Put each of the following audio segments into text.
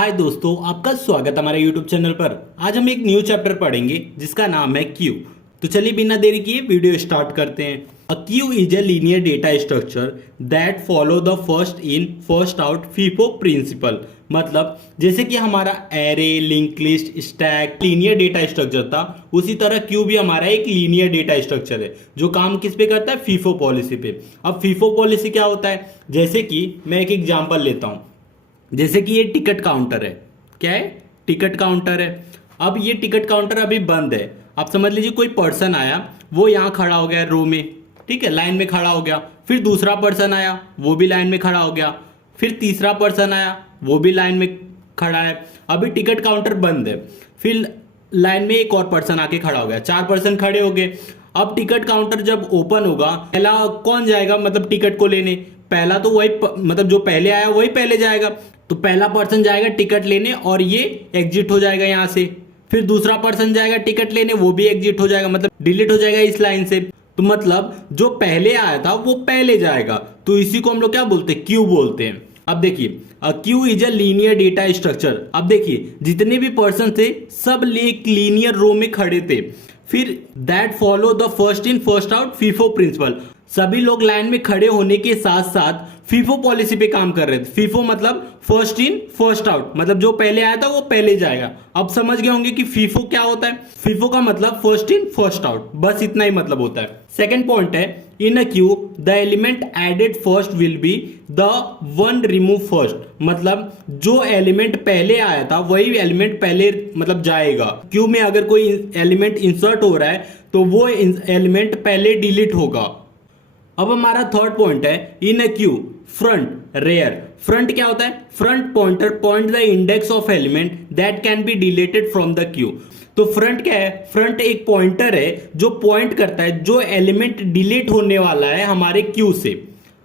हाय दोस्तों, आपका स्वागत हमारे YouTube चैनल पर। आज हम एक न्यू चैप्टर पढ़ेंगे जिसका नाम है क्यू। तो चलिए बिना देरी किए वीडियो स्टार्ट करते हैं। A queue is a linear data structure that follow the first in first out FIFO principle. मतलब जैसे कि हमारा array, link list, stack linear data structure था, उसी तरह क्यू भी हमारा एक लीनियर डेटा स्ट्रक्चर है जो काम किस पे करता है, फीफो पॉलिसी पे। अब फीफो पॉलिसी क्या होता है, जैसे कि मैं एक एग्जांपल लेता हूं। जैसे कि ये टिकट काउंटर है। क्या है? टिकट काउंटर है। अब ये टिकट काउंटर अभी बंद है। आप समझ लीजिए कोई पर्सन आया, वो यहाँ खड़ा हो गया रो में, ठीक है, लाइन में खड़ा हो गया। फिर दूसरा पर्सन आया, वो भी लाइन में खड़ा हो गया। फिर तीसरा पर्सन आया, वो भी लाइन में खड़ा है। अभी टिकट काउंटर बंद है। फिर लाइन में एक और पर्सन आके खड़ा हो गया, 4 पर्सन खड़े हो गए। अब टिकट काउंटर जब ओपन होगा, पहला कौन जाएगा, मतलब टिकट को लेने? पहला तो वही मतलब जो पहले आया वही पहले जाएगा। तो पहला पर्सन जाएगा टिकट लेने और ये एग्जिट हो जाएगा यहाँ से। फिर दूसरा पर्सन जाएगा टिकट लेने, वो भी एग्जिट हो जाएगा, मतलब डिलीट हो जाएगा इस लाइन से। तो मतलब जो पहले आया था वो पहले जाएगा। तो इसी को हम लोग क्या बोलते हैं, क्यू बोलते हैं। अब देखिए, Q is a linear data structure. अब देखिए जितने भी पर्सन थे सब एक लीनियर रो में खड़े थे। फिर that follow the first in first out FIFO principle. सभी लोग लाइन में खड़े होने के साथ साथ फीफो पॉलिसी पे काम कर रहे थे। फीफो मतलब फर्स्ट इन फर्स्ट आउट, मतलब जो पहले आया था वो पहले जाएगा। अब समझ गए होंगे कि फीफो क्या होता है। फीफो का मतलब फर्स्ट इन फर्स्ट आउट, बस इतना ही मतलब होता है। सेकंड पॉइंट है, in a queue the element added first will be the one remove first. मतलब जो एलिमेंट पहले आया था वही एलिमेंट पहले मतलब जाएगा। क्यू में अगर कोई एलिमेंट इंसर्ट हो रहा है तो वो एलिमेंट पहले डिलीट होगा। अब हमारा थर्ड पॉइंट है, in a Q front rear. Front क्या होता है? Front pointer point the index of element that can be deleted from the Q. तो फ्रंट क्या है? फ्रंट एक पॉइंटर है जो पॉइंट करता है जो एलिमेंट डिलीट होने वाला है हमारे क्यू से।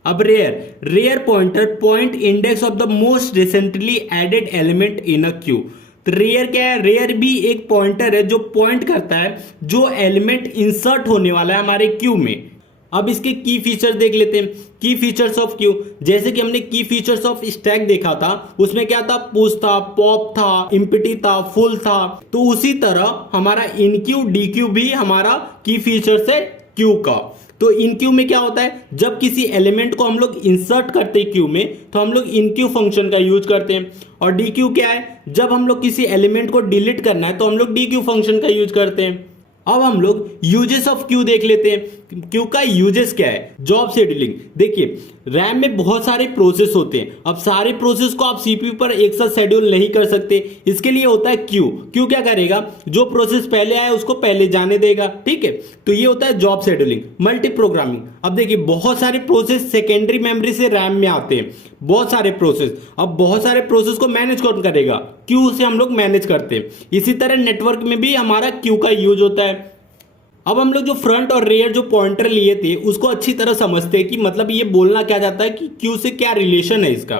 अब rear pointer point index of the most recently added element in a queue. तो रेयर क्या है? रेयर भी एक पॉइंटर है जो पॉइंट करता है जो एलिमेंट इंसर्ट होने वाला है हमारे क्यू में। अब इसके की फीचर्स देख लेते हैं। की फीचर्स ऑफ क्यू, जैसे कि हमने की फीचर्स ऑफ स्टैक देखा था, उसमें क्या था, पुश था, पॉप था, एम्प्टी था, फुल था। तो उसी तरह हमारा इन क्यू डी क्यू भी हमारा की फीचर्स है क्यू का। तो इन क्यू में क्या होता है, जब किसी एलिमेंट को हम लोग इंसर्ट करते हैं क्यू में तो हम लोग इन क्यू फंक्शन का यूज करते हैं। और डी क्यू क्या है, जब हम लोग किसी एलिमेंट को डिलीट करना है तो हम लोग डी क्यू फंक्शन का यूज करते हैं। अब हम लोग यूजेस ऑफ क्यू देख लेते हैं। क्यू का यूजेस क्या है? Job scheduling. देखिए रैम में बहुत सारे प्रोसेस होते हैं। अब सारे प्रोसेस को आप सीपीयू पर एक साथ शेड्यूल नहीं कर सकते, इसके लिए होता है क्यू। क्यू क्या करेगा, जो प्रोसेस पहले आया उसको पहले जाने देगा, ठीक है। तो ये होता है जॉब शेड्यूलिंग। मल्टी प्रोग्रामिंग, अब देखिए बहुत सारे प्रोसेस सेकेंडरी मेमोरी से रैम में आते हैं, बहुत सारे प्रोसेस। अब बहुत सारे प्रोसेस को मैनेज कौन करेगा? क्यू से हम लोग मैनेज करते हैं। इसी तरह नेटवर्क में भी हमारा क्यू का यूज होता है। अब हम लोग जो फ्रंट और रेयर जो पॉइंटर लिए थे उसको अच्छी तरह समझते हैं कि मतलब ये बोलना क्या चाहता है कि क्यू से क्या रिलेशन है इसका।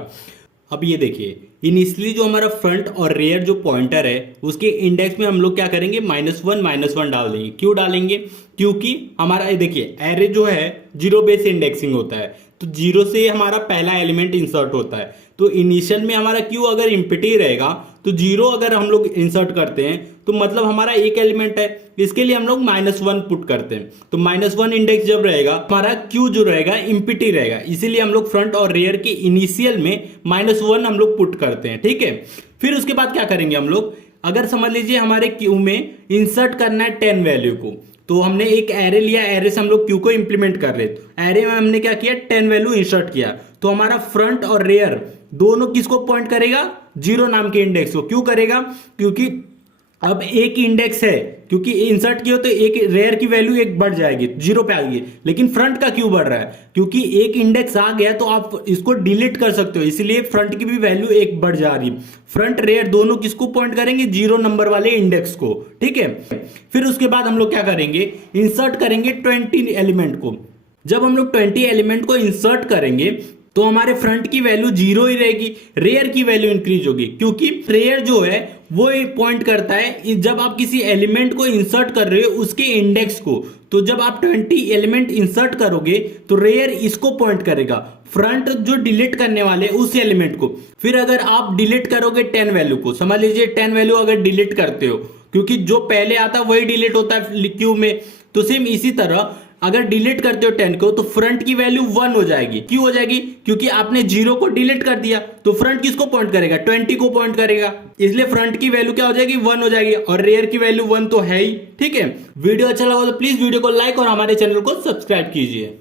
अब ये देखिए, इनिशियली जो हमारा फ्रंट और रेयर जो पॉइंटर है उसके इंडेक्स में हम लोग क्या करेंगे, -1 डाल देंगे। क्यों डालेंगे? क्योंकि हमारा देखिए एरे जो है जीरो बेस इंडेक्सिंग होता है, तो जीरो से हमारा पहला एलिमेंट इंसर्ट होता है। तो इनिशियल में हमारा क्यू अगर इम्प्टी रहेगा तो जीरो अगर हम लोग इंसर्ट करते हैं तो मतलब हमारा एक एलिमेंट है, इसके लिए हम लोग -1 पुट करते हैं। तो -1 इंडेक्स जब रहेगा हमारा क्यू जो रहेगा इम्प्टी रहेगा, इसीलिए हम लोग फ्रंट और रेयर के इनिशियल में -1 हम लोग पुट करते हैं, ठीक है। फिर उसके बाद क्या करेंगे हम लोग, अगर समझ लीजिए हमारे क्यू में इंसर्ट करना है 10 वैल्यू को, तो हमने एक एरे लिया, एरे से हम लोग क्यू को इंप्लीमेंट कर रहे थे। एरे में हमने क्या किया, 10 वैल्यू इंसर्ट किया। तो हमारा फ्रंट और रेयर दोनों किसको पॉइंट करेगा, जीरो नाम के इंडेक्स को। क्यों करेगा? क्योंकि अब एक इंडेक्स है, क्योंकि इंसर्ट किया तो एक रेयर की वैल्यू एक बढ़ जाएगी, जीरो पे आएगी। लेकिन फ्रंट का क्यों बढ़ रहा है? क्योंकि एक इंडेक्स आ गया तो आप इसको डिलीट कर सकते हो, इसलिए फ्रंट की भी वैल्यू एक बढ़ जा रही है। फ्रंट रेयर दोनों किसको पॉइंट करेंगे, जीरो नंबर वाले इंडेक्स को, ठीक है। फिर उसके बाद हम लोग क्या करेंगे, इंसर्ट करेंगे 20 एलिमेंट को। जब हम लोग 20 एलिमेंट को इंसर्ट करेंगे तो हमारे फ्रंट की वैल्यू जीरो ही रहेगी, रेयर की वैल्यू इंक्रीज होगी, क्योंकि रेयर जो है वो पॉइंट करता है जब आप किसी एलिमेंट को इंसर्ट कर रहे हो उसके इंडेक्स को। तो जब आप 20 एलिमेंट इंसर्ट करोगे तो रेयर इसको पॉइंट करेगा, फ्रंट जो डिलीट करने वाले उस एलिमेंट को, फिर अगर आप डिलीट करोगे 10 वैल्यू को, समझ लीजिए 10 वैल्यू अगर डिलीट करते हो, क्योंकि जो पहले आता वही डिलीट होता है क्यू में, तो सेम इसी तरह अगर डिलीट करते हो 10 को तो फ्रंट की वैल्यू 1 हो जाएगी। क्यों हो जाएगी? क्योंकि आपने 0 को डिलीट कर दिया, तो फ्रंट किसको पॉइंट करेगा? 20 को पॉइंट करेगा, इसलिए फ्रंट की वैल्यू क्या हो जाएगी? 1 हो जाएगी, और रेयर की वैल्यू 1 तो है ही। ठीक है, वीडियो अच्छा लगा तो प्लीज वीडियो को लाइक और हमारे चैनल को सब्सक्राइब कीजिए।